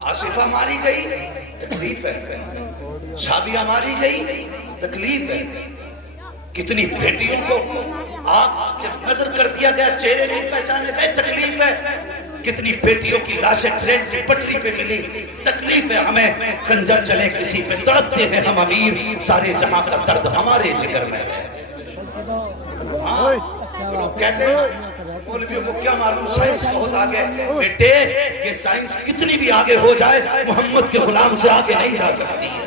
آصفہ ماری گئی تکلیف ہے، شادیہ ماری گئی تکلیف ہے، کتنی بیٹیوں کو آگ نظر کر دیا گیا، چہرے نہیں پہچانے گئے، تکلیف ہے، کتنی بیٹیوں کی لاشیں ٹرین کی پٹری پہ ملی، تکلیف ہے، ہمیں خنجر چلے کسی پہ تڑپتے ہیں ہم امیر، سارے جہاں کا درد ہمارے جگر میں ہے۔ ہاں لوگ کہتے ہیں مولویوں کو کیا معلوم سائنس بہت آگے، بیٹے یہ سائنس کتنی بھی آگے ہو جائے محمد کے غلام سے آگے نہیں جا سکتی ہے۔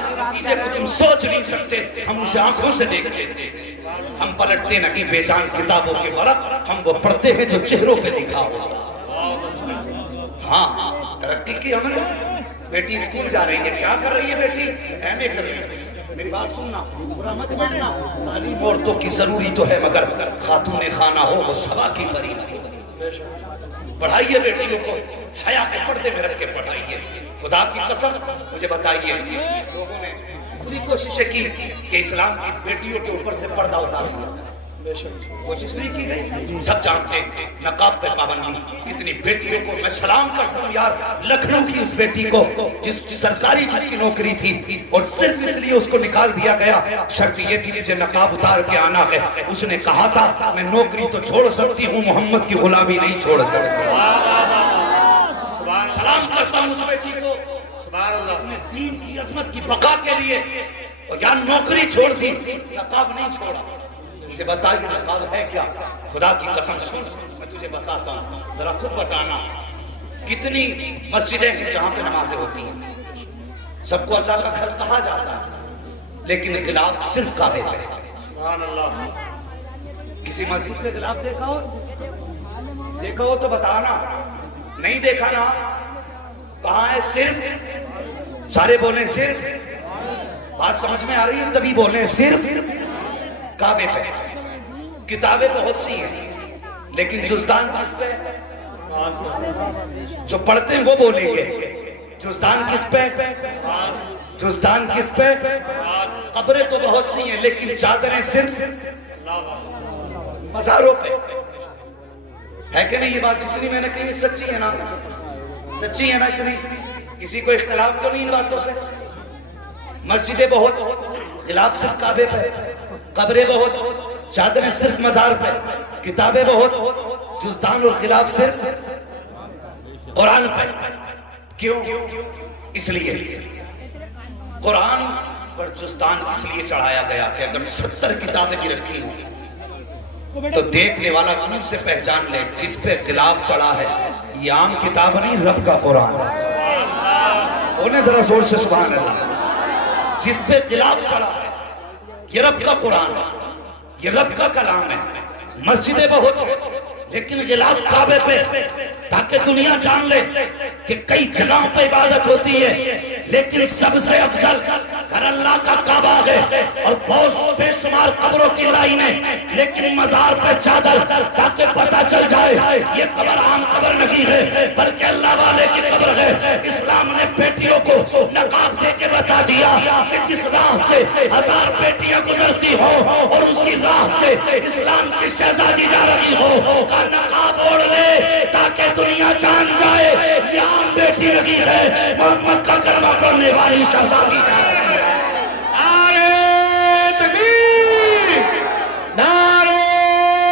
اس نتیجے کو تم سوچ نہیں سکتے، ہم اسے آنکھوں سے دیکھتے ہیں، ہم پلٹتے نہیں بے جان کتابوں کے ورق، ہم وہ پڑھتے ہیں جو چہروں پہ لکھا ہوتا۔ ہاں ترقی کی ہم نے، بیٹی اسکول جا رہی ہے، کیا کر رہی ہے بیٹی؟ ایم اے کر رہی ہے۔ میری بات سننا، برا مت ماننا، تعلیم عورتوں کی ضروری تو ہے مگر خاتون خانہ ہو وہ سوا کی قریب۔ پڑھائیے بیٹیوں کو، حیا کے پردے میں رکھ کے پڑھائیے۔ خدا کی قسم مجھے بتائیے، لوگوں نے پوری کوششیں کی کہ اسلام کی بیٹیوں کے اوپر سے پردہ اتار دیا، کوشش نہیں کی گئی؟ سب جانتے ہیں نقاب پہ پابندی، کتنی بیٹیوں کو میں سلام کرتا ہوں یار، لکھنؤ کی اس بیٹی کو جس سرکاری جس کی نوکری تھی اور صرف اس لیے اس کو نکال دیا گیا، شرط یہ تھی مجھے نقاب اتار کے آنا ہے، اس نے کہا تھا میں نوکری تو چھوڑ سکتی ہوں محمد کی غلامی نہیں چھوڑ سکتی۔ سلام کرتا ہوں اس بیٹی کو جس نے دین کی عظمت کی بقا کے لیے اور یار نوکری چھوڑ دی، نقاب نہیں چھوڑا۔ مجھے بتائیے نقاب ہے کیا؟ خدا کی قسم سن، میں تجھے بتاتا ہوں، ذرا خود بتانا کتنی مسجدیں ہیں جہاں پہ نمازیں ہوتی ہیں، سب کو اللہ کا گھر کہا جاتا ہے، لیکن غلاف صرف کعبے پہ ہے۔ کسی مسجد پہ غلاف دیکھا ہو تو بتانا، نہیں دیکھا نا؟ کہاں ہے؟ صرف، سارے بولیں صرف، بات سمجھ میں آ رہی ہے تبھی بولیں صرف کعبے پہ۔ کتابیں بہت سی ہیں لیکن جزدان کس پہ؟ جو پڑھتے ہیں وہ بولیں گے جزدان کس پہ؟ جزدان کس پہ؟ قبریں تو بہت سی ہیں لیکن چادریں صرف مزاروں پہ ہے کہ نہیں؟ یہ بات جتنی میں نے کہی سچی ہے نا؟ سچی ہے نا اتنی؟ کسی کو اختلاف تو نہیں ان باتوں سے؟ مسجدیں بہت، غلاف صرف کعبے پہ، قبریں بہت، چادریں صرف مزار پہ، کتابیں بہت، جزدان اور غلاف صرف قرآن پہ۔ کیوں؟ اس لیے قرآن پر جزدان اس لیے چڑھایا گیا کہ اگر 70 کتابیں بھی رکھی ہوں تو دیکھنے والا دور سے پہچان لے جس پہ غلاف چڑھا ہے یہ عام کتاب نہیں، رب کا قرآن ہے۔ انہیں ذرا زور سے سبحان اللہ۔ جس پہ غلاف چڑھا ہے یہ رب کا قرآن ہے، یہ رب کا کلام ہے۔ مسجدیں بہت لیکن غلاف کعبے پہ، تاکہ دنیا جان لے کہ کئی جگہوں پہ عبادت ہوتی ہے لیکن سب سے افضل گھر اللہ کا کعبہ ہے، اور بہت بے شمار قبروں کی لائنیں لیکن مزار پہ چادر، تاکہ پتہ چل جائے یہ قبر عام قبر نہیں ہے بلکہ اللہ والے کی قبر ہے۔ اسلام نے بیٹیوں کو نقاب دے کے بتا دیا کہ جس راہ سے 1000 بیٹیاں گزرتی ہو اور اسی راہ سے اسلام کی شہزادی جا رہی ہو کا نقاب اوڑھ لے تاکہ دنیا جان جائے یہ عام بیٹی نہیں ہے، محمد کا کلمہ پڑھنے والی شہزادی جا رہی ہے۔ نعرہ تکبیر، نعرہ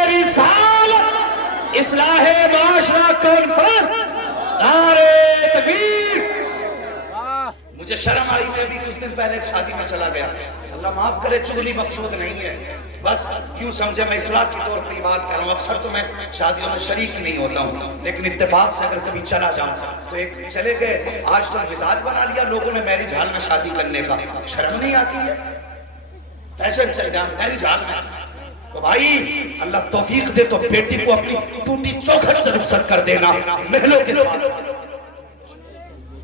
رسالت، اصلاح معاشرہ کانفرنس، نعرہ تکبیر۔ مجھے شرم آئی، میں بھی کچھ دن پہلے ایک شادی میں چلا گیا، اللہ معاف کرے چغلی مقصود نہیں ہے، بس یوں سمجھے میں اصلاح کی طور پر یہ بات کر رہا ہوں۔ اکثر تو میں شادیوں میں شریک ہی نہیں ہوتا ہوں لیکن اتفاق سے اگر کبھی چلا جاؤں تو ایک چلے گئے، آج تو مزاج بنا لیا لوگوں نے میرج ہال میں شادی کرنے کا، شرم نہیں آتی ہے؟ فیشن چل گیا میرج ہال میں، تو بھائی اللہ توفیق دے تو بیٹی کو اپنی ٹوٹی چوکھٹ سے رخصت کر دینا محلوں کے ساتھ۔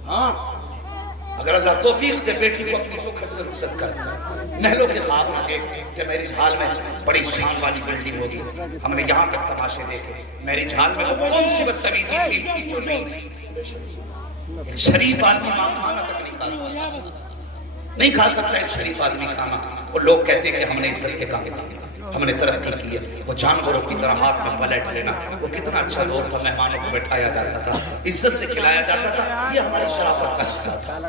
ہاں اگر اللہ توفیق دے بیٹی کو اپنی چوکھٹ سے رخصت کر محلوں کے خواب نہ دیکھ کہ میرج ہال میں بڑی شان والی بلڈنگ ہوگی، ہم نے یہاں تک تماشے دیکھے، میرج ہال میں وہ کون سی بدتمیزی تھی جو نہیں تھی۔ شریف آدمی کھانا تک نہیں کھا سکتا، نہیں کھا سکتا ایک شریف آدمی کھانا، اور لوگ کہتے ہیں کہ ہم نے عزت کے کام کیا۔ ہم نے ترقی کی ہے. وہ جانوروں کی طرح ہاتھ میں پلٹ لینا, وہ کتنا اچھا دور تھا. مہمانوں کو بٹھایا جاتا تھا, عزت سے کھلایا جاتا تھا, یہ ہماری شرافت کا حصہ تھا.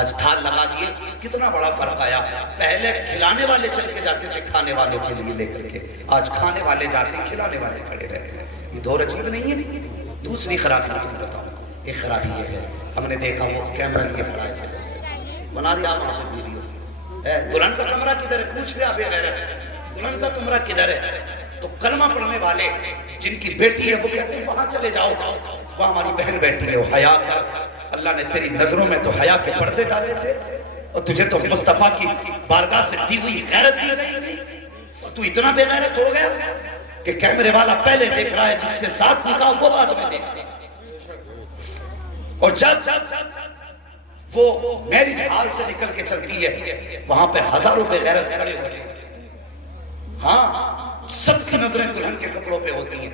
آج تھال لگا دیے, کتنا بڑا فرق آیا. پہلے کھلانے والے چل کے جاتے تھے کھانے والے کے لیے لے کر کے, آج کھانے والے جاتے ہیں, کھلانے والے کھڑے رہتے ہیں. یہ دور عجیب نہیں ہے؟ دوسری خرابی تم بتاؤ. ایک خرابی یہ ہے, ہم نے دیکھا وہ کیمرہ لیے پڑا ایسے بنا رہے آپ وہاں ویڈیو. دلہن کا کمرہ کدھر ہے؟ پوچھ رہے آپ غیرت, دلہن کا کمرہ کدھر ہے؟ تو کلمہ پڑھنے والے جن کی بیٹی ہے وہ کہتے ہیں وہاں چلے جاؤ, وہاں ہماری بہن بیٹھی ہے, وہ حیا کر. اللہ نے تیری نظروں میں تو حیا کے پردے ڈالے تھے, اور تجھے تو مصطفیٰ کی بارگاہ سے دی ہوئی غیرت دی گئی تھی, اور تو اتنا بے غیرت ہو گیا کہ کیمرے والا پہلے دیکھ رہا ہے, جس سے ساتھ نکاح وہ بعد میں دیکھ رہا ہے. اور جب وہ میرج ہال سے نکل کے چلتی ہے, وہاں پہ ہزاروں بے غیرت کھڑے ہوتے ہیں. ہاں, سب کی نظریں دلہن کے کپڑوں پہ ہوتی ہیں,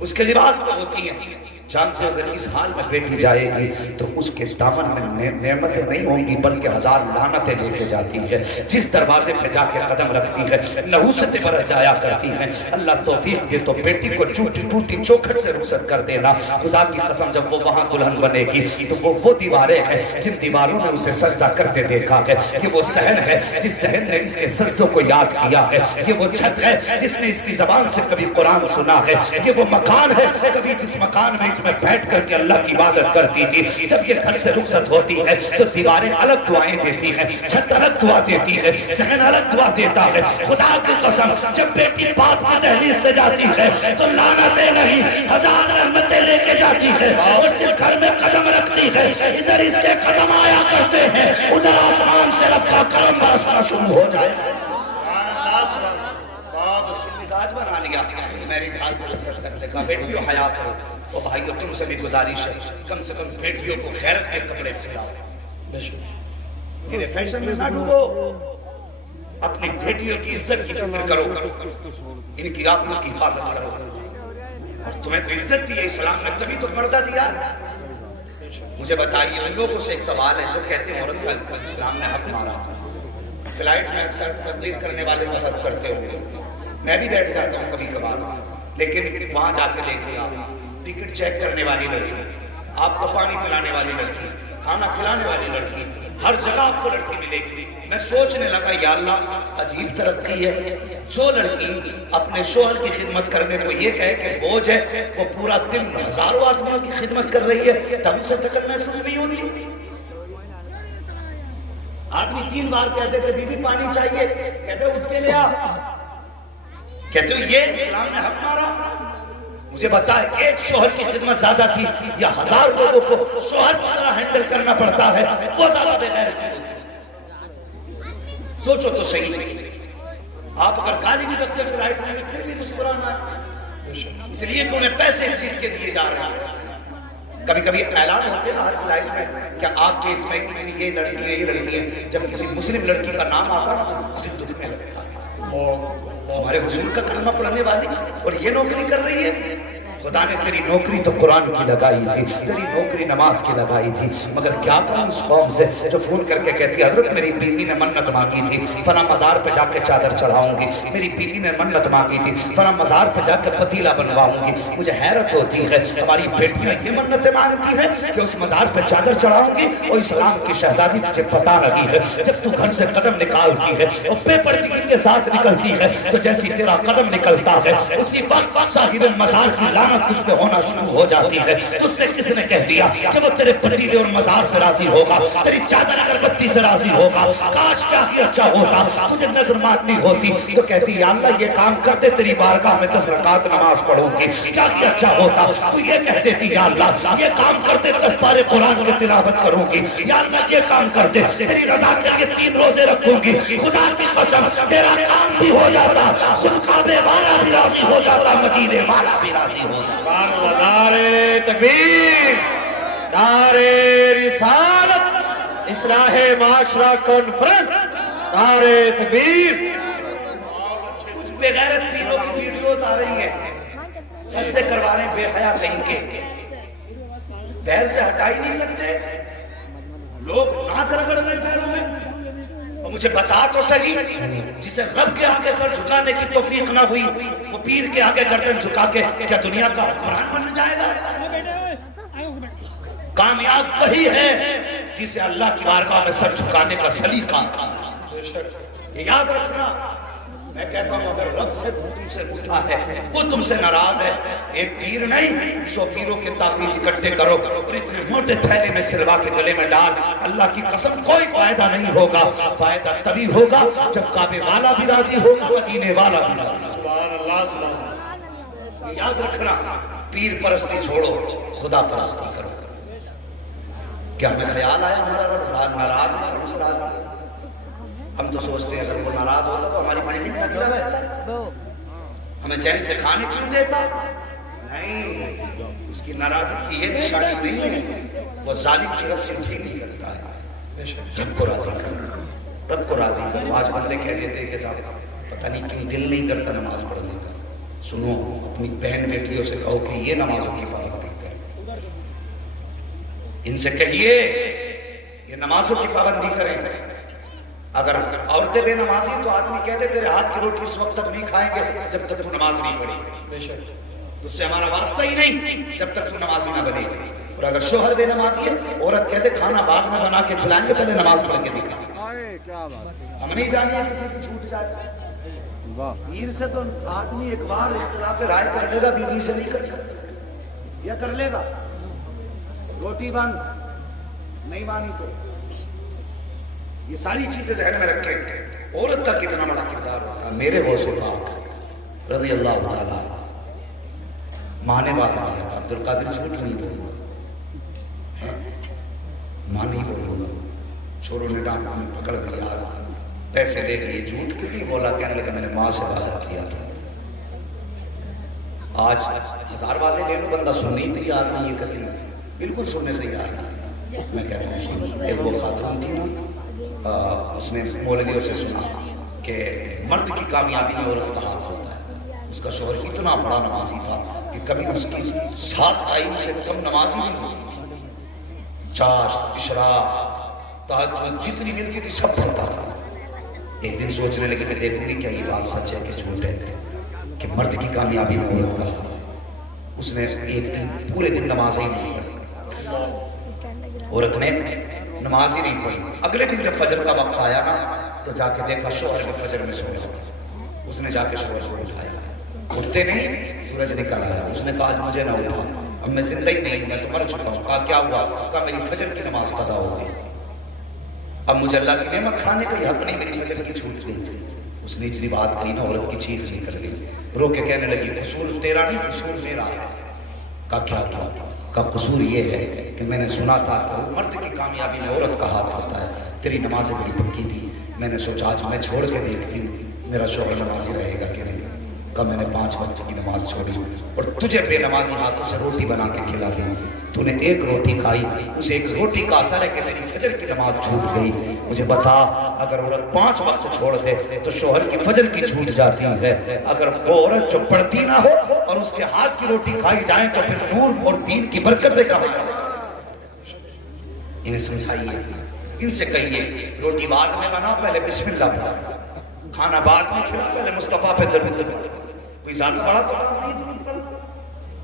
اس کے لباس پہ ہوتی ہیں. جانتے ہو اگر اس حال میں بیٹی جائے گی تو اس کے دامن میں نعمتیں نہیں ہوں گی بلکہ ہزار لعنتیں لے کے جاتی ہے. جس دروازے پہ جا کے قدم رکھتی ہے نحوستیں برس جایا کرتی ہیں. اللہ توفیق دے تو بیٹی کو ٹوٹی چوکھٹ سے رخصت کر دینا. خدا کی قسم جب وہ وہاں دلہن بنے گی تو وہ دیواریں ہیں جن دیواروں نے اسے سجدہ کرتے دیکھا ہے. یہ وہ صحن ہے جس صحن نے اس کے سجدوں کو یاد کیا ہے. یہ وہ چھت ہے جس نے اس کی زبان سے کبھی قرآن سنا ہے. یہ وہ مکان ہے کبھی جس مکان میں میں بیٹھ کر کے اللہ کی عبادت کرتی تھی. جب یہ گھر سے رخصت ہوتی ہے تو دیواریں الگ دعائیں دیتی ہیں, چھت الگ دعا دیتی ہے, صحن الگ دعا دیتا ہے. خدا کی قسم جب بیٹی باپ کی دہلیز سے جاتی ہے تو لعنتیں نہیں ہزار رحمتیں لے کے جاتی ہے. اور جس گھر میں قدم رکھتی ہے ادھر اس کے قدم آیا کرتے ہیں, ادھر آسمان سے رب کا کرم برسنا شروع ہو جائے. مزاج بنا لیا میری حال کو لذت تک لگا. بیٹیوں حیا کرو. اور بھائیو تم سے بھی گزارش ہے کم سے کم بیٹیوں کو غیرت کے کپڑے پہناؤ. میرے فیشن میں نہ ڈوبو, اپنی بیٹیوں کی عزت کی فکر کرو, ان کی آبرو کی حفاظت کرو. اور تمہیں تو عزت دی ہے اسلام نے, تبھی تو پردہ دیا. مجھے بتائیے ان لوگوں سے ایک سوال ہے جو کہتے ہیں عورت کا اسلام نے حق مارا. فلائٹ میں اکثر تقریر کرنے والے سفر کرتے ہوئے میں بھی بیٹھ جاتا ہوں کبھی کبھار, لیکن وہاں جا کے دیکھیں آپ ٹکٹ چیک کرنے والی لڑکی, آپ کو پانی پلانے والی لڑکی, کھانا کھلانے والی لڑکی, ہر جگہ آپ کو لڑکی ملے گی. میں سوچنے لگا یا اللہ عجیب ترقی ہے. جو لڑکی اپنے شوہر کی خدمت کرنے کو یہ کہے کہ بوجھ ہے, وہ پورا دن ہزاروں آدمیوں کی خدمت کر رہی ہے, تب اسے طاقت محسوس نہیں ہوتی. آدمی 3 بار کہتے کہ بی بی پانی چاہیے, کہتے اٹھ کے لیا, کہتے ہو یہ اسلام نے حق مارا. مجھے بتائے ایک شوہر کی خدمت زیادہ تھی یا ہزار لوگوں کو شوہر کی طرح ہینڈل کرنا پڑتا ہے وہ زیادہ بے غیرتی ہوتی. سوچو تو صحیح. آپ اگر گالی بھی رکھتے فلائٹ میں پھر بھی مسکرانا ہے, اس لیے کہ انہیں پیسے اس چیز کے دیے جا رہے ہیں. کبھی کبھی اعلان ہوتے نا ہر فلائٹ میں کہ آپ کے اس میں یہ لڑکی ہے یہ لڑکی ہے. جب کسی مسلم لڑکی کا نام آتا نا تو دل دکھنے لگتا ہے. ہمارے حضور کا کلمہ پڑھنے والی اور یہ نوکری کر رہی ہے. خدا نے تیری نوکری تو قرآن کی لگائی تھی, تیری نوکری نماز کی لگائی تھی, مگر کیا کہوں اس قوم سے جو فون کر کے کہتی ہے حضرت میری بیوی نے منت مانگی تھی فلاں مزار پہ جا کے چادر چڑھاؤں گی, میری بیوی نے منت مانگی تھی فلاں مزار پہ جا کے پتیلا بنواؤں گی. مجھے حیرت ہوتی ہے ہماری بیٹیاں یہ منتیں مانگتی ہیں کہ اس مزار پہ چادر چڑھاؤں گی, اور اسلام کی شہزادی تجھے پتہ لگی ہے جب تو گھر سے قدم نکالتی ہے اور بے پردگی کے ساتھ نکلتی ہے تو جیسی تیرا قدم نکلتا ہے اسی وقت صاحب مزار کی لعنت کچھ پہ ہونا شروع ہو جاتی ہے. تجھ سے کس نے کہہ دیا کہ وہ تیرے پتیلے اور مزار سے راضی ہوگا, تیری چادر اگربتی سے راضی ہوگا؟ کاش کیا ہی اچھا ہوتا تجھے نظر ماننی ہوتی تو کہتی یا اللہ یہ کام کرتے تیری بارگاہ میں 10 رکعت نماز پڑھوں گی. کیا ہی اچھا ہوتا تو یہ کہہ دیتی یا اللہ یہ کام کرتے 10 پارے قرآن کی تلاوت کروں گی, یا اللہ یہ کام کرتے تیری رضا کے لیے 3 روزے رکھوں گی. خدا کی قسم تیرا کام بھی ہو جاتا, خود کعبے والا بھی راضی ہو جاتا, مدینے والا بھی راضی ہو جاتا. نعرے تکبیر, نعرے رسالت, اصلاح معاشرہ کانفرنس, نعرے تکبیر. کچھ بے غیرت پیروں کی ویڈیوز آ رہی ہیں, سجدے کروا رہے ہیں بے حیا کہیں کے, پیر سے ہٹا ہی نہیں سکتے, لوگ ناک رگڑ رہے پیروں میں تو مجھے بتا تو صحیح، جسے رب کے آگے سر جھکانے کی توفیق نہ ہوئی وہ پیر کے آگے گردن جھکا کے کیا دنیا کا حکمران بن جائے گا؟ کامیاب وہی ہے جسے اللہ کی بارگاہ میں سر جھکانے کا سلیقہ، یہ یاد رکھنا۔ میں کہتا ہوں اگر رب سے تم سے روٹھا ہے، وہ تم سے ناراض ہے، ایک پیر نہیں 100 پیروں کے تعویذ اکٹھے کرو اور اتنے موٹے تھیلے میں سلوا کے گلے میں ڈال، اللہ کی قسم کوئی فائدہ نہیں ہوگا۔ فائدہ تبھی ہوگا جب کعبے والا بھی راضی ہوگا، مدینے والا بھی راضی۔ سبحان اللہ سبحان اللہ۔ یاد رکھنا، پیر پرستی چھوڑو، خدا پرستی کرو۔ کیا ہمیں خیال آیا ہمارا رب ناراض ہے، ہم سے راضی ہے؟ ہم تو سوچتے ہیں اگر وہ ناراض ہوتا تو ہماری منڈی میں گرا دیتا، ہمیں چین سے کھانے کیوں دیتا؟ نہیں، اس کی ناراضی کی یہ نشانی نہیں ہے، وہ ظالم کی رسی ٹھیک نہیں کرتا ہے۔ رب کو راضی کرنا، رب کو راضی کرو۔ آج بندے کہہ دیتے کہ صاحب پتہ نہیں کیوں دل نہیں کرتا نماز پڑھنے کا۔ سنو، اپنی بہن بیٹیوں سے کہو کہ یہ نمازوں کی پابندی کریں، ان سے کہیے یہ نمازوں کی پابندی کریں۔ اگر عورتیں بے نمازی تو آدمی کہتے تیرے ہاتھ کی روٹی اس وقت تک نہیں کھائیں گے جب تک تو نماز نہیں پڑھی، اس سے ہمارا واسطہ ہی نہیں جب تک تو نمازی نہ بنے گی۔ اور اگر شوہر بے نمازی ہے، عورت کہتے کھانا بعد میں بنا کے کھلائیں گے، پہلے نماز پڑھ کے دکھا۔ ہم نہیں جانتے کسی کی چھوٹ جائے، پیر سے تو آدمی ایک بار اختلاف رائے کر لے گا، بیوی سے نہیں کر سکتا، یا کر لے گا روٹی بند نہیں مانی تو۔ یہ ساری چیزیں ذہن میں رکھیں، عورت کا کتنا بڑا کردار ہوتا ہے۔ میرے غوث پاک رضی اللہ تعالیٰ ماں نے بات کیا تھا، عبدالقادر جھوٹ نہیں بولوں گا، ماں نہیں بولوں گا، چھوڑوں نے ڈانٹ میں پکڑ دیا، پیسے لے لیے، جھوٹ کیوں نہیں بولا؟ کہنے لگا میں نے ماں سے وعدہ کیا تھا۔ آج 1000 وعدے لے لو، بندہ سننے تیار نہیں، یہ کہتی بالکل سننے تیار نہیں۔ میں کہتا ہوں سن، ایک وہ خاتون تھی نا، اس نے مولویوں سے سنا کہ مرد کی کامیابی میں عورت کا ہاتھ ہوتا ہے۔ اس کا شوہر اتنا بڑا نمازی تھا کہ کبھی اس کی 7 ٹائم سے کم نمازی نہیں ہوتی تھی، چاشت، اشراق، تہجد جتنی ملتی تھی سب پڑھتا تھا۔ ایک دن سوچنے لگے میں دیکھوں گی کیا یہ بات سچ ہے کہ جھوٹ ہے کہ مرد کی کامیابی میں عورت کا ہاتھ ہے۔ اس نے ایک دن پورے دن نماز ہی نہیں پڑھی، عورت نے نماز ہی نہیں پڑھی۔ اگلے دن جب فجر کا وقت آیا نا تو جا کے دیکھا شوہر میں فجر میں سو گیا۔ اس نے جا کے شوہر کو اٹھایا، اٹھتے نہیں سورج نکل آیا۔ اس نے کہا آج مجھے نہ اٹھا، اب میں زندہ ہی نہیں، میں تو مر چکا ہوں۔ کہا کیا ہوا؟ کہا میری فجر کی نماز قضا ہو گئی، اب مجھے اللہ کی نعمت کھانے کا حق نہیں، میری فجر کی چھوٹ گئی۔ اس نے اتنی بات کہی نا، عورت کی چیخ نکل گئی، رو کے کہنے لگی قصور تیرا نہیں، قصور میرا ہے۔ کہا کیا کیا؟ کا قصور یہ ہے کہ میں نے سنا تھا کہ مرد کی کامیابی میں عورت کا ہاتھ ہوتا ہے، تیری نمازیں بڑی پکی تھی، میں نے سوچا آج میں چھوڑ کے دیکھتی ہوں میرا شوہر نمازی رہے گا کہ نہیں۔ کہا میں نے 5 وقت کی نماز چھوڑی اور تجھے بے نمازی ہاتھوں سے روٹی بنا کے کھلا دی، تو نے 1 روٹی کھائی، اس 1 روٹی کا اثر ہے کہ میری فجر کی نماز چھوٹ گئی۔ مجھے بتا اگر عورت 5 وقت چھوڑ دے تو شوہر کی فجر کی چھوٹ جاتی ہے، اگر وہ عورت جو پڑھتی نہ ہو اور اس کے ہاتھ کی روٹی کھائی جائیں تو پھر نور اور دین کی برکتیں کہاں جائیں؟ انہیں سمجھائیے، ان سے کہیے روٹی بعد میں بنا، پہلے بسم اللہ پڑھا، کھانا بعد میں کھلا، پہلے مصطفیٰ پہ درود پڑھا۔ کوئی زیادہ بڑا تو نہیں درود پڑھا،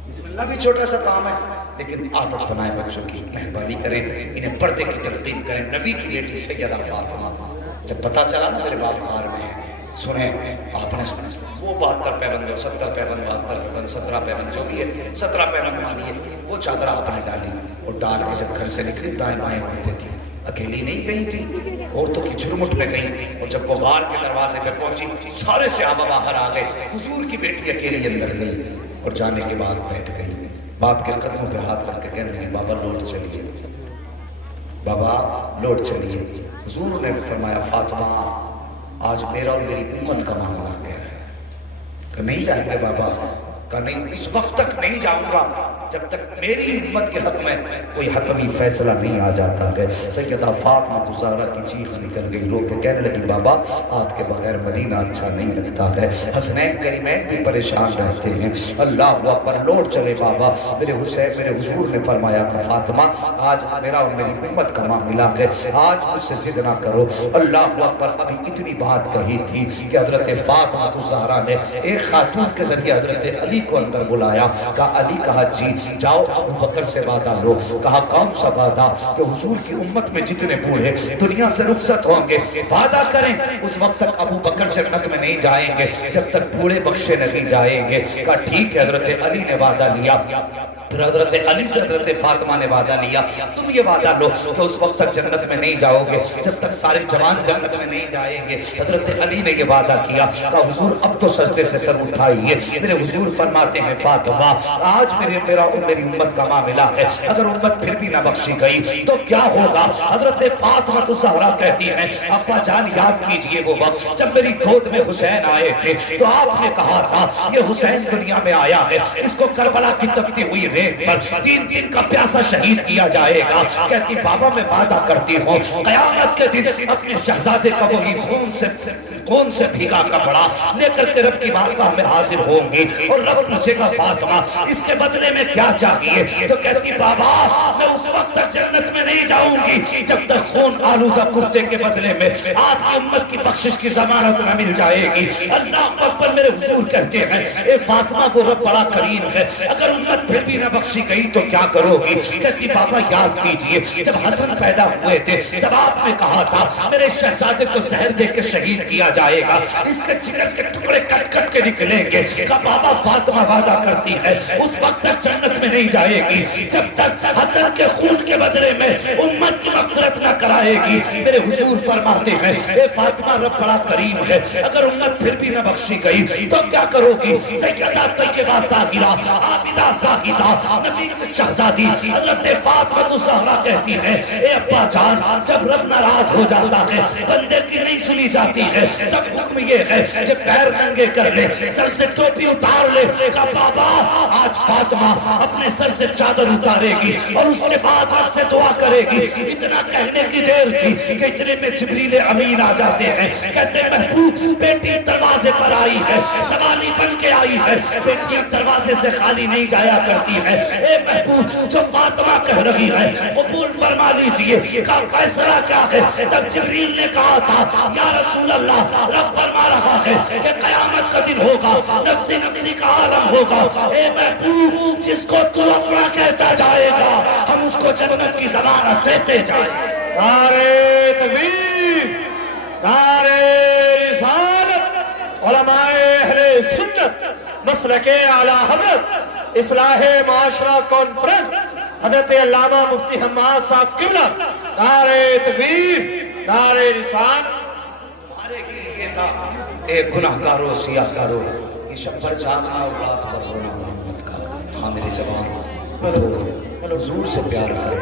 بسم اللہ بھی چھوٹا سا کام ہے، لیکن عادت بنائے بچوں کی، مہربانی کریں انہیں پردے کی تلقین کریں۔ نبی کی بیٹی سیدہ فاطمہ جب پتا چلا نا میرے باپ باہر میں ہے، سنیں آپ نے وہ 72 پیبند 70 پیبند 72 پیبند 17 پیبند جو بھی ہے 17 پیبند مانیے، وہ چادر آپ نے ڈالی اور ڈال کے جب گھر سے نکلی دائیں بائیں اڑتے تھی، اکیلی نہیں گئی تھی، عورتوں کی جھرمٹ میں گئی، اور جب وہ غار کے دروازے پہ پہنچی سارے صحابہ باہر آ گئے، حضور کی بیٹی اکیلی اندر گئی اور جانے کے بعد بیٹھ گئی، باپ کے قدموں پہ ہاتھ رکھ کے کہنے لگی بابا لوٹ چلیے، بابا لوٹ چلیے۔ حضور نے فرمایا فاطمہ آج میرا اور میری امت کا معاملہ آ گیا ہے، کہ نہیں جائیں گے بابا؟ کہ نہیں، اس وقت تک نہیں جاؤں گا جب تک میری امت کے حق میں کوئی حتمی فیصلہ نہیں آ جاتا ہے۔ سیدہ فاطمہ زہرا کی چیخ نکل گئی، رو کے کہنے لگی بابا آپ کے بغیر مدینہ اچھا نہیں لگتا ہے۔ حسنین کریمین بھی پریشان رہتے ہیں۔ اللہ اکبر، لوٹ چلے بابا۔ میرے حسین، میرے حضور نے فرمایا تھا فاطمہ آج میرا اور میری امت کا معاملہ ہے، آج مجھ سے ضد نہ کرو۔ اللہ اکبر، ابھی اتنی بات کہی تھی کہ حضرت فاطمہ زہرا نے ایک خاتون کے ذریعے حضرت علی کو اندر بلایا، کہا علی، کہا جی جاؤ ابو بکر سے وعدہ لو۔ کہا کون سا وعدہ؟ کہ حضور کی امت میں جتنے بوڑھے دنیا سے رخصت ہوں گے وعدہ کریں اس وقت تک ابو بکر جنت میں نہیں جائیں گے جب تک بوڑھے بخشے نہیں جائیں گے۔ کہا ٹھیک ہے، حضرت علی نے وعدہ لیا۔ پھر حضرت علی سے حضرت فاطمہ نے وعدہ لیا، تم یہ وعدہ لو کہ اس وقت تک جنت میں نہیں جاؤ گے جب تک سارے جوان جنت میں نہیں جائیں گے۔ حضرت علی نے یہ وعدہ کیا، کہا حضور اب تو سجدے سے سر اٹھائیے۔ میرے حضور فرماتے ہیں فاطمہ آج میرا اور میری امت کا معاملہ ہے، اگر امت پھر بھی نہ بخشی گئی تو کیا ہوگا؟ حضرت فاطمہ زہرا کہتی ہیں ابا جان یاد کیجئے وہ وقت جب میری گود میں حسین آئے تھے تو آپ نے کہا تھا یہ حسین دنیا میں آیا ہے، اس کو کربلا کی تپتی ہوئی ریت پر 3 دن کا پیاسا شہید کیا جائے گا۔ کہتی بابا میں وعدہ کرتی ہوں قیامت کے دن اپنے شہزادے کا وہی خون سے بھیگا کپڑا لے کر کے رب کی بارگاہ میں حاضر ہوں گی اور رب پوچھے گا فاطمہ اس کے بدلے میں کیا چاہیے؟ تو کہتی بابا میں اس وقت تک جنت میں نہیں جاؤں گی جب تک خون آلودہ کرتے کے بدلے میں آپ کی امت کی بخشش کی ضمانت نہ مل جائے گی۔ اللہ اکبر، میرے حضور کہتے ہیں اے فاطمہ وہ رب بڑا کریم ہے، اگر امت پھر بھی نہ بخشی گئی تو کیا کرو گی؟ کہتی بابا یاد کیجئے جب حسن پیدا ہوئے تھے جب آپ نے کہا تھا میرے شہزادے کو زہر دے کے شہید کیا جائے گا، اس کے جگر کے ٹکڑے کٹ کٹ کے نکلیں گے۔ کہا بابا فاطمہ وعدہ کرتی ہے اس وقت تک جنت میں نہیں جائے گی جب تک حسن کے خون کے بدلے میں امت کی مغفرت نہ کرائے گی۔ میرے حضور فرماتے ہیں اے فاطمہ رب بڑا کریم ہے، اگر امت پھر بھی نہ بخشی گئی تو کیا کرو گی؟ سیدہ طیبہ طاہرہ عابدہ زاہدہ نبی کی شہزادی حضرت فاطمہ زہرا کہتی ہے اے ابا جان جب رب ناراض ہو جاتا ہے بندے کی نہیں سنی جاتی ہے تب حکم یہ ہے کہ پیر ننگے کر لے، سر سے ٹوپی اتار لے۔ کہا بابا آج فاطمہ اپنے سر سے چادر اتارے گی اور اس کے بعد رب سے دعا کرے گی۔ اتنا کہنے کی دیر تھی کہ اتنے میں جبریل امین آ جاتے ہیں، کہتے ہیں محبوب بیٹی دروازے پر آئی ہے، سوالی بن کے آئی ہے، بیٹیاں دروازے سے خالی نہیں جایا کرتی ہے، اے محبوب جو فاطمہ کہہ رہی ہے قبول فرما لیجئے۔ کا فیصلہ کیا ہے؟ تب جبریل نے کہا تھا یا رسول اللہ رب فرما رہا ہے کہ قیامت کا دن ہوگا، نفسی نفسی کا عالم ہوگا، اے محبوب جس کو تو اپنا کہتا جائے گا ہم اس کو جنت کی ضمانت دیتے جائیں۔ نعرہ تکبیر، نعرہ رسالت، علماء اہل سنت، مسلک اعلیٰ حضرت، اصلاح معاشرہ کانفرنس، حضرت علامہ مفتی حماد صاحب قبلہ، نعرہ تکبیر، نعرہ رسالت۔ تمہارے ہی لیے تھا اے گناہگارو سیاہکارو یہ شب پر جاگنا اور رات پر رونا محمد کا۔ ہاں میرے جوان حضور سے پیار کرے،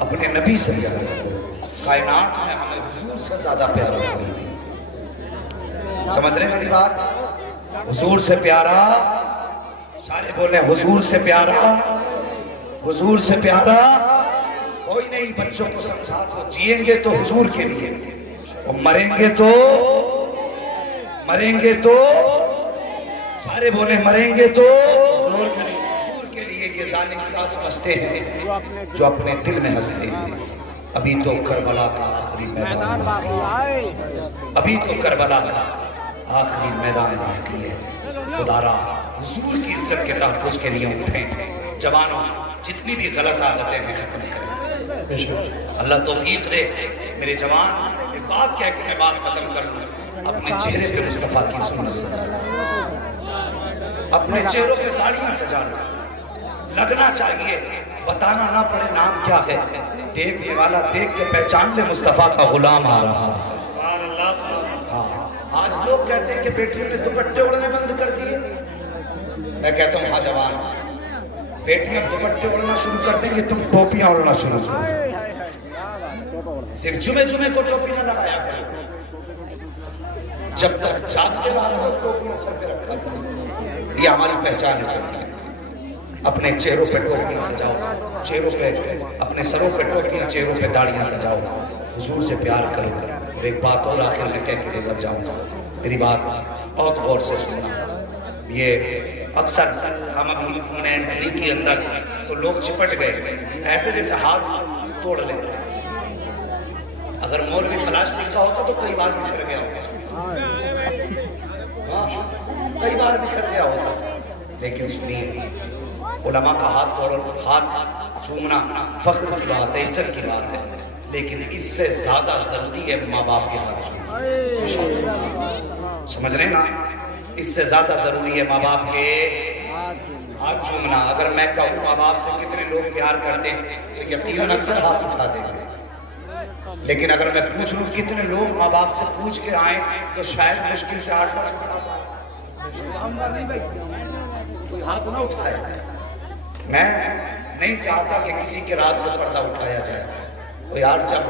اپنے نبی سے پیار کرے، کائنات میں ہمیں حضور سے زیادہ پیارا کوئی نہیں۔ سمجھ رہے میری بات؟ حضور سے پیارا، سارے بولے حضور سے پیارا، حضور سے پیارا کوئی نہیں۔ بچوں کو سمجھا دو جیئیں گے تو حضور کے لیے اور مریں گے تو سارے بولے مریں گے تو حضور کے لیے۔ یہ ظالم کیا سمجھتے ہیں جو اپنے دل میں ہنستے ہیں؟ ابھی تو کربلا کا آخری میدان باقی ہے، ابھی تو کربلا کا آخری میدان باقی ہے۔ خدا را حضور کی عزت کے تحفظ کے لیے اٹھیں، جوانوں جتنی بھی غلط عادتیں ہیں ختم کریں۔ اللہ توفیق دے میرے جوان۔ ایک بات کہہ کے میں بات ختم کر لوں، اپنے چہرے پہ مصطفیٰ کی سنت سجا، اپنے چہروں پہ داڑیاں سجانا لگنا چاہیے، بتانا نہ پڑے نام کیا ہے، دیکھنے والا دیکھ کے پہچان لے مصطفیٰ کا غلام آ رہا ہے۔ ہاں آج لوگ کہتے ہیں کہ بیٹیوں نے دوپٹے اڑنے بند کر دیے، میں کہتا ہوں ہاں جوان، بیٹیاں دوپٹے اڑنا شروع کر دیں گے تم ٹوپیاں اڑنا شروع کر دیں۔ صرف جمعے کو ٹوپی نہ لگایا کریں، جب تک جاگتے رہو ٹوپیاں سر پہ رکھا کریں، یہ ہماری پہچان کرتی ہے۔ اپنے چہروں پہ ٹوپیاں سجاؤ، چہروں پہ اپنے سروں پہ ٹوپیاں، چہروں پہ داڑیاں سجاؤ، حضور سے پیار کرو۔ اور ایک بات اور آخر میں کہہ کے گزر جاؤں گا، میری بات بہت غور سے سننا۔ یہ اکثر ہم ابھی ہم نے انٹری کی اندر تو لوگ چپٹ گئے، ایسے جیسے ہاتھ توڑ لے۔ اگر مولوی پلاسٹک کا ہوتا تو کئی بار بکھر گیا ہوتا، کئی بار بکھر گیا ہوتا۔ لیکن سنیے، علماء کا ہاتھ توڑ، ہاتھ چومنا فخر کی بات ہے، عزت کی بات ہے، لیکن اس سے زیادہ ضروری ہے ماں باپ کے ہاتھ چومنا۔ سمجھ رہے نا؟ اس سے زیادہ ضروری ہے ماں باپ کے ہاتھ چومنا۔ اگر میں کہوں ماں باپ سے کتنے لوگ پیار کرتے ہیں تو یقیناً اکثر ہاتھ اٹھا دیں گے، لیکن اگر میں پوچھ لوں کتنے لوگ ماں باپ سے پوچھ کے آئیں تو شاید مشکل سے 8-10 کوئی ہاتھ نہ اٹھائے۔ میں نہیں چاہتا کہ کسی کے راز سے پردہ اٹھایا جائے۔ وہ یار جب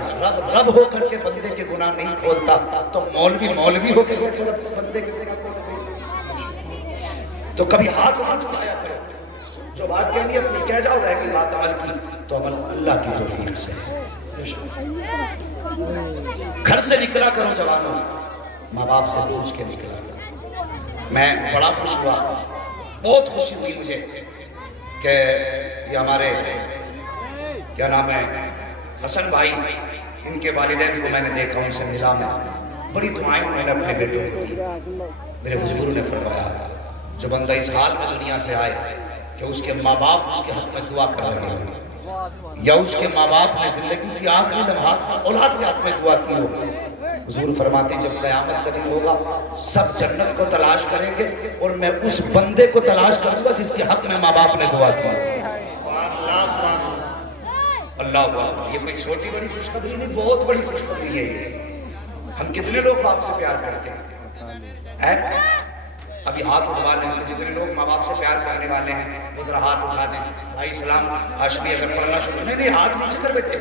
رب ہو کر کے بندے کے گناہ نہیں کھولتا تو مولوی ہو کے کیسے بندے کے گناہ کھولتا؟ تو کبھی ہاتھ نہ اٹھایا کرو، جو بات کہنی اپنی کہہ جاؤ، رہ گئی بات عمل کی تو عمل اللہ کی توفیق سے۔ گھر سے نکلا کرو جوانوں، ماں باپ سے پوچھ کے نکلا کرو۔ میں بڑا خوش ہوا، بہت خوشی ہوئی مجھے کہ یہ ہمارے کیا نام ہے حسن بھائی، ان کے والدین کو میں نے دیکھا، ان سے ملا، میں بڑی دعائیں میں نے اپنے بیٹوں کو دی۔ میرے حضور نے فرمایا جو بندہ اس حال میں دنیا سے آئے کہ اس کے ماں باپ اس کے حق میں دعا کر رہے ہیں، یا اس کے ماں باپ نے زندگی کی آخری لمحات میں اولاد کے حق میں دعا کی ہو، حضور فرماتے ہیں جب قیامت کا دن ہوگا سب جنت کو تلاش کریں گے اور میں اس بندے کو تلاش کروں گا جس کے حق میں ماں باپ نے دعا کی۔ اللہ اکبر، یہ کوئی چھوٹی بڑی خوشخبری نہیں، بہت بڑی خوشخبری ہے یہ۔ ہم کتنے لوگ باپ سے پیار کرتے ہیں؟ ابھی ہاتھ اٹھوا لیں، جتنے لوگ ماں باپ سے پیار کرنے والے ہیں وہ ذرا ہاتھ اٹھا دیں۔ بھائی اسلام ہاشمی اگر پڑھنا شروع، نہیں ہاتھ نیچے کر بیٹھے،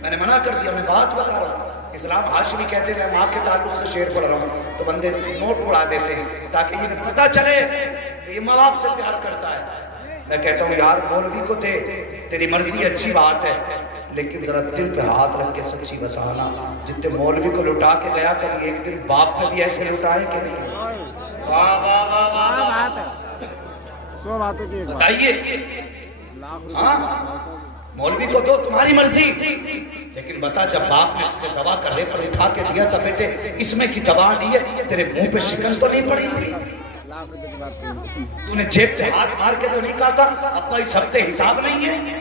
میں نے منع کر دیا، میں بات بتا رہا ہوں۔ اسلام ہاشمی کہتے ہیں ماں کے تعلق سے شعر پڑھ رہا ہوں تو بندے نوٹ اڑا دیتے ہیں تاکہ یہ پتہ چلے کہ یہ ماں باپ سے پیار کرتا ہے۔ میں کہتا ہوں یار مولوی کو دے، تیری مرضی اچھی بات ہے، لیکن ذرا دل پہ ہاتھ رکھ کے سچی بتانا، جتنے مولوی کو لٹا کے گیا کبھی ایک دن باپ پہ بھی ایسے لٹائے کہ نہیں؟ بتائیے، ہاں مولوی کو دو تمہاری مرضی، لیکن بتا جب باپ نے تجھے دوا کرنے پر اٹھا کے دیا تھا بیٹے اس میں کی دوا نہیں ہے، تیرے منہ پہ شکن تو نہیں پڑی تھی؟ تو نے جیب پہ ہاتھ مار کے تو نہیں کہا تھا ابا اس ہفتے حساب نہیں ہے؟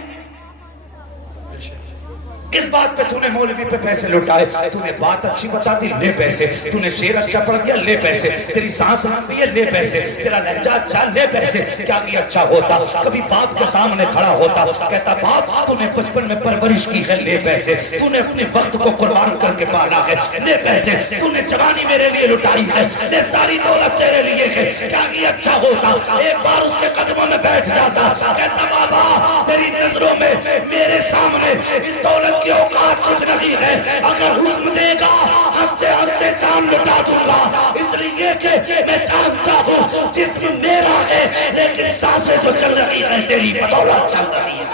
کس بات پہ تو نے مولوی پہ پیسے لٹائے؟ تو نے بات اچھی بتا دی، لے پیسے، تو نے شعر اچھا پڑھ دیا، لے پیسے، تیری سانس لمبی ہے، لے پیسے، تیرا لہجہ اچھا، لے پیسے۔ کیا بھی اچھا ہوتا کبھی باپ کے سامنے کھڑا ہوتا کہتا باپ تو نے بچپن میں پرورش کی ہے، لے پیسے، تو نے اپنے وقت کو قربان کر کے پالا ہے، لے پیسے، تو نے جوانی میرے لیے لٹائی ہے، لے ساری دولت تیرے لیے ہے۔ کیا بھی اچھا ہوتا ایک بار اس کے قدموں میں بیٹھ جاتا، کہتا بابا تیری نظروں میں میرے سامنے اس دولت کی اوقات کچھ نہیں ہے، اگر حکم دے گا ہنستے ہنستے جان لٹا دوں گا، اس لیے کہ میں جانتا ہوں جسم میرا ہے لیکن سانسیں جو چل رہی ہیں تیری بدولت چل رہی ہے۔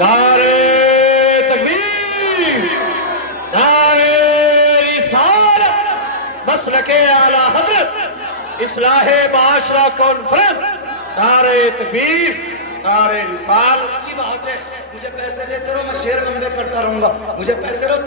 نعرہ تکبیر، نعرہ رسالت، مسلک اعلی حضرت اصلاح معاشرہ کانفرنس، نعرہ تکبیر، نعرہ رسالت۔ کی بات ہے مجھے پیسے دیتے رہو میں شعر لمبے کرتا رہوں گا، مجھے پیسے رہو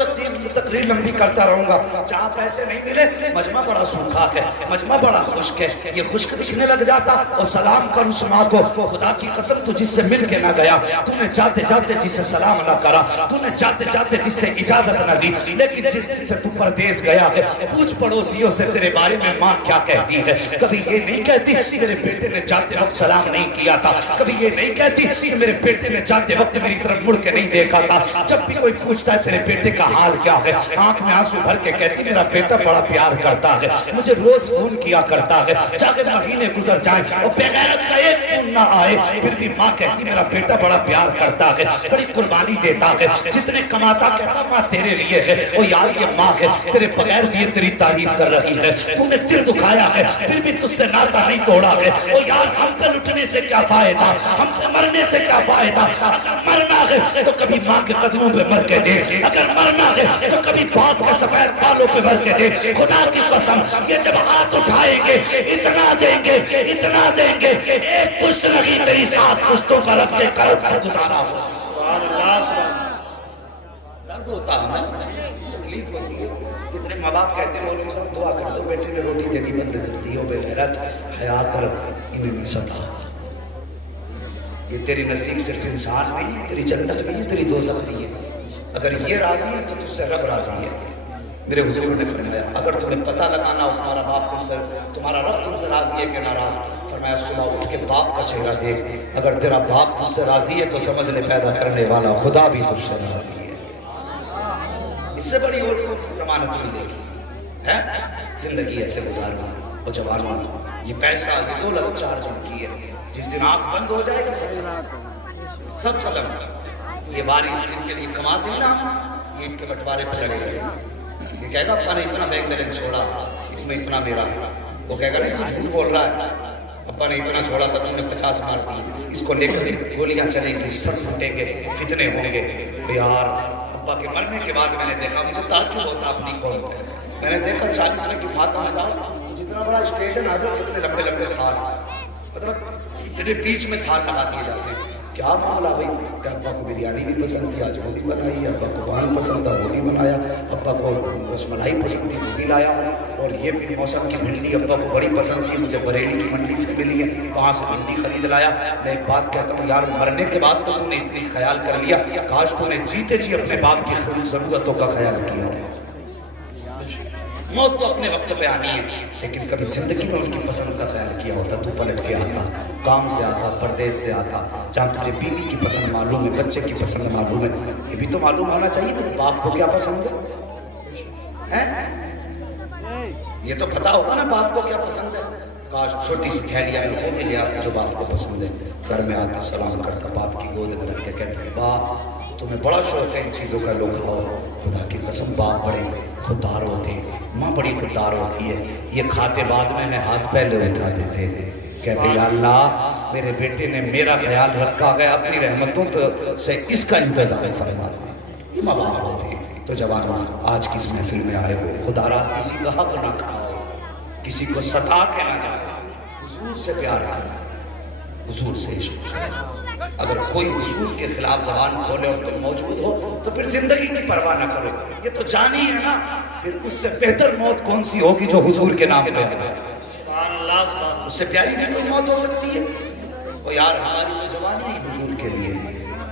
تقریر لمبی کرتا رہوں گا، جہاں پیسے نہیں ملے مجمع بڑا سوکھا ہے، مجمع بڑا خشک ہے، یہ خشک دکھنے لگ جاتا اور سلام کر اس ماں کو، خدا کی قسم تو جس سے مل کے نہ گیا، تو نے جاتے جاتے جسے سلام نہ کرا، تو نے جاتے جاتے جس سے اجازت نہ دی، لیکن جس دن سے تو پردیس گیا ہے پوچھ پڑوسیوں سے تیرے بارے میں ماں کیا کہتی ہے، کبھی یہ نہیں کہتی میرے بیٹے نے جاتے وقت سلام نہیں کیا تھا، کبھی یہ نہیں کہتی کہ میرے بیٹے نے جاتے وقت میری طرف طرف مڑ کے نہیں دیکھا تھا. جب بھی کوئی پوچھتا ہے تیرے بیٹے کا حال کیا ہے, آنکھ میں آنسو بھر کے کہتی میرا بیٹا بڑا پیار کرتا ہے, مجھے روز فون کیا کرتا ہے. چاہے مہینے گزر جائیں اور بے غیرت کا ایک فون نہ آئے, پھر بھی ماں کہتی میرا بیٹا بڑا پیار کرتا ہے, بڑی قربانی دیتا ہے, جتنے کماتا کہتا ماں تیرے لیے ہے. او یار یہ ماں ہے تیرے بغیر دیے تیری تعریف کر رہی ہے, تم نے دل دکھایا ہے پھر بھی تجھ سے ناتا نہیں توڑا ہے. او یار ہم پہ لٹنے سے کیا فائدہ, ہم پہ مرنے سے کیا فائدہ. اگر مرنا ہے تو کبھی ماں کے قدموں پہ مر کے دے, اگر مرنا ہے تو کبھی باپ کے سفید بالوں پہ مر کے دے. خدا کی قسم یہ جب ہاتھ اٹھائیں گے اتنا دیں گے, اتنا دیں گے, ایک پشت نہیں تیری 7 پشتوں کا رکھ کے کرب سے گزارا ہو. درد ہوتا ہے نا, تکلیف ہوتی ہے. کتنے ماں باپ کہتے ہیں مولوی صاحب دعا کر دو بیٹے نے روٹی دینی بند کر دی, ہو بے غیرت حیا کر, انہیں نہیں ستا. یہ تیری نزدیک صرف انسان نہیں ہے, تیری جنت نہیں ہے, تیری دوزخ نہیں ہے. اگر یہ راضی ہے تو تجھ سے رب راضی ہے. میرے حضور نے فرمایا اگر تمہیں پتہ لگانا ہو تمہارا باپ تم سے, تمہارا رب تم سے راضی ہے کہ ناراض, فرمایا صبح اٹھ کے باپ کا چہرہ دیکھ, اگر تیرا باپ تجھ سے راضی ہے تو سمجھ لے پیدا کرنے والا خدا بھی تجھ سے راضی ہے. اس سے بڑی اور کون سی ضمانت ملے گی ہے؟ زندگی ایسے گزارنا. اور جوانوں یہ پیسہ دولت چارج کی ہے, جس دن آنکھ بند ہو جائے گا سب ختم. یہ باری اس چیز کے لیے کماتے ہیں نا, یہ اس کے بٹوارے پہ لڑے گئے. یہ کہے گا ابا نے اتنا بینک بیلنس چھوڑا, اس میں اتنا میرا ہے. وہ کہے گا نہیں تو جھوٹ بول رہا ہے, ابا نے اتنا چھوڑا تھا تم نے 50 مار دی. اس کو لے کر گولیاں چلیں گی, سر پھٹیں گے, فتنے ہوں گے. یار ابا کے مرنے کے بعد میں نے دیکھا, مجھے تعجب ہوتا اپنی قوم پہ. میں نے دیکھا 40ویں کی فاتح میں جاؤ, جتنا بڑا اسٹیج ہے نا حضرت, اتنے لمبے لمبے تھار, حضرت اتنے بیچ میں تھار لگا دیے جاتے ہیں. کیا معاملہ بھائی, کہ ابا کو بریانی بھی پسند تھی, آج وہ بھی بنائی, ابا کو پان پسند تھا وہ بھی بنایا, ابا کو رس ملائی پسند تھی وہ بھی لایا, اور یہ بھی موسم کی بھنڈی ابا کو بڑی پسند تھی, مجھے بریلی کی منڈی سے ملی ہے, وہاں سے بھنڈی خرید لایا. میں ایک بات کہتا ہوں یار, مرنے کے بعد تو تم نے اتنی خیال کر لیا, کاش تم نے جیتے جی اپنے باپ کی ضرورتوں کا خیال کیا. موت تو اپنے وقت پہ آنی ہے, لیکن کبھی زندگی میں ان کی پسند کا خیال کیا ہوتا, تو پلٹ کے آتا, کام سے آتا, پردیس سے آتا, جہاں تجھے بیوی کی پسند معلوم ہے, بچے کی پسند معلوم ہے, یہ بھی تو معلوم ہونا چاہیے تو باپ کو کیا پسند ہے. یہ تو پتا ہوگا نا باپ کو کیا پسند ہے. کاش چھوٹی سی تھیلیاں وہ میں لے آتے جو باپ کو پسند ہے, گھر میں آتا سلام کرتا, باپ کی گود میں رکھ کے کہتے باپ تمہیں بڑا شوق ہے ان چیزوں کا, لوگ کھاؤ. خدا کی قسم باپ بڑے خوددار ہوتے ہیں, ماں بڑی خوددار ہوتی ہے. یہ کھاتے بعد میں ہاتھ پہلے اٹھاتے تھے, کہتے یا اللہ میرے بیٹے نے میرا خیال رکھا ہے, اپنی رحمتوں سے اس کا انتظام فرما. یہ ماں باپ ہوتے ہیں. تو جوانوں آج کس محفل میں آئے ہو, خدا را کسی کا حق نہ کھاؤ, کسی کو ستا کے نہ جاؤ, حضور سے پیار کرنا, حضور سے عشق. اگر کوئی حضور کے خلاف زبان کھولے اور تم موجود ہو تو پھر زندگی کی پرواہ نہ کرو. یہ تو جانی ہے نا, پھر اس سے بہتر موت کون سی ہوگی جو حضور کے نام پہ ہے. اس سے پیاری بھی کوئی موت ہو سکتی ہے. اور یار ہماری تو جوانی ہی حضور کے لیے,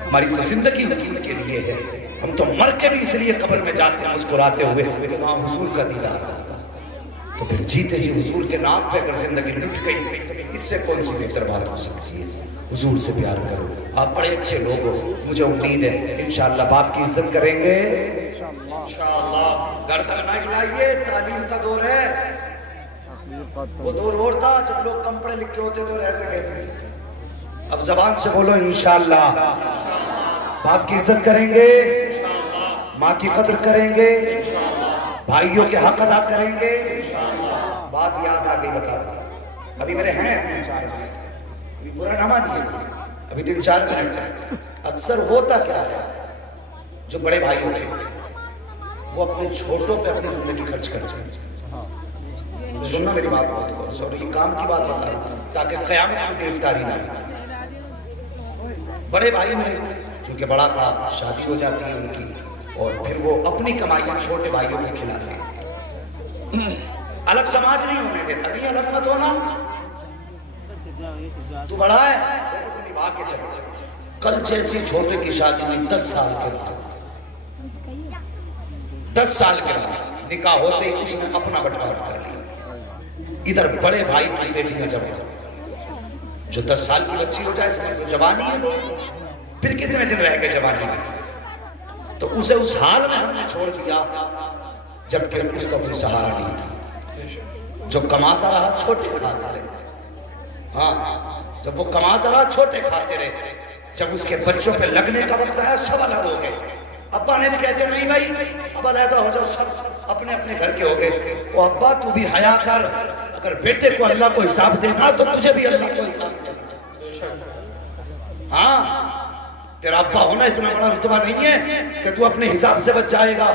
ہماری تو زندگی حضور کے لیے ہے. ہم تو مر کے بھی اس لیے قبر میں جاتے ہیں مسکراتے ہوئے کہ وہاں حضور کا دیدار ہوگا. تو پھر جیتے جی حضور کے نام پہ اگر زندگی لٹ گئی, اس سے کون سی بہتر بات ہو سکتی ہے. حضور سے پیار کرو. آپ بڑے اچھے لوگ ہو, مجھے امید ہے انشاءاللہ باپ کی عزت کریں گے. گردن نہ ہلائیے, تعلیم کا دور ہے. وہ دور اور تھا جب لوگ کم پڑھے لکھے ہوتے تو ایسے کہتے تھے. اب زبان سے بولو انشاءاللہ. باپ کی عزت کریں گے, ماں کی قدر کریں گے, بھائیوں کے حق ادا کریں گے. بات یاد آ گئی بتا دوں, ابھی میرے ہیں 3-4 منٹ, ابھی برا نہ مانیے, ابھی 3-4 منٹ. اکثر ہوتا کیا ہے, جو بڑے بھائی ہوتے ہیں وہ اپنے چھوٹوں پہ اپنی زندگی خرچ کرتے ہیں. سننا میری بات بہت, اور یہ کام کی بات بتا رہا ہوں تاکہ قیامت میں گرفتاری نہ ہو. بڑے بھائی میں چونکہ بڑا تھا, شادی ہو جاتی ہے ان کی, اور پھر وہ اپنی کمائیاں چھوٹے بھائیوں کو کھلاتے ہیں. الگ سماج نہیں ہونے دیتا, نہیں الگ مت ہونا, تو بڑا ہے تو نبھا کے چلے. کل جیسی چھوٹے کی شادی میں 10 سال کے بعد 10 سال کے بعد نکاح ہوتے ہی اس نے اپنا بٹوارا کر لیا. ادھر بڑے بھائی کی بیٹی میں جب جو 10 سال کی بچی ہو جائے اس میں جوانی ہے, پھر کتنے دن رہ گئے جوانی میں؟ تو اسے اس حال میں ہم نے چھوڑ دیا جبکہ اس کا کوئی سہارا نہیں تھا. جو کماتا رہا چھوٹے کھاتا رہے. ہاں جب وہ کماتا رہا چھوٹے کھاتے رہے. جب اس کے بچوں پہ لگنے کا وقت آیا سب الگ ہو گئے. ابا نے بھی کہتے نہیں بھائی اب علیحدہ ہو جاؤ, سب اپنے اپنے گھر کے ہو گئے. وہ ابا تو بھی حیا کر, اگر بیٹے کو اللہ کو حساب دینا تو تجھے بھی اللہ کو حساب دینا. ہاں تیرا ابا ہونا اتنا بڑا رتبہ نہیں ہے کہ تو اپنے حساب سے بچ جائے گا.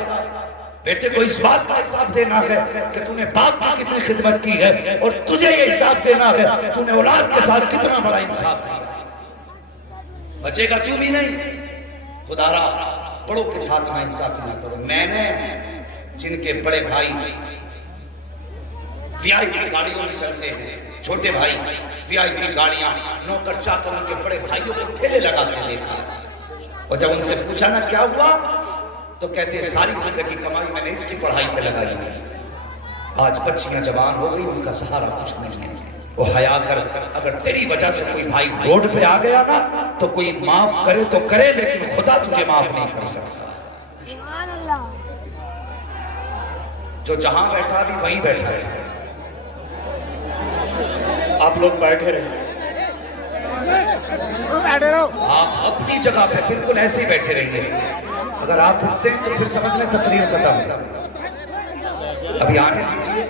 بیٹے کو اس بات کا حساب دینا ہے کہ تو نے باپ کی کتنی خدمت کی ہے, اور تجھے یہ حساب دینا ہے تو نے اولاد کے ساتھ کتنا بڑا انصاف کیا. بچے گا تو بھی نہیں. خدا را بڑوں کے ساتھ نہ انصافی نہ کرو. میں نے جن کے بڑے بھائی وی آئی پی گاڑیوں میں چلتے ہیں, چھوٹے بھائی وی آئی پی گاڑیاں, نوکر چاکروں کے بڑے بھائیوں کو ٹھیلے لگاتے دیکھا, اور جب ان سے پوچھا نا کیا ہوا تو کہتے ہیں ساری زندگی کمائی میں نے اس کی پڑھائی پہ لگائی تھی. آج بچیاں جوان ہو گئی, ان کا سہارا کچھ نہیں ہے. وہ حیا کر, اگر تیری وجہ سے کوئی بھائی روڈ پہ آ گیا نا تو کوئی معاف کرے تو کرے, لیکن خدا تجھے معاف نہیں کر سکتا. جو جہاں بیٹھا بھی وہیں بیٹھا ہے. آپ لوگ بیٹھے رہے, آپ اپنی جگہ پہ بالکل ایسے ہی بیٹھے رہیے. اگر آپ اٹھتے ہیں تو پھر سمجھ لیں تقریر ختم. ابھی آنے دیجیے.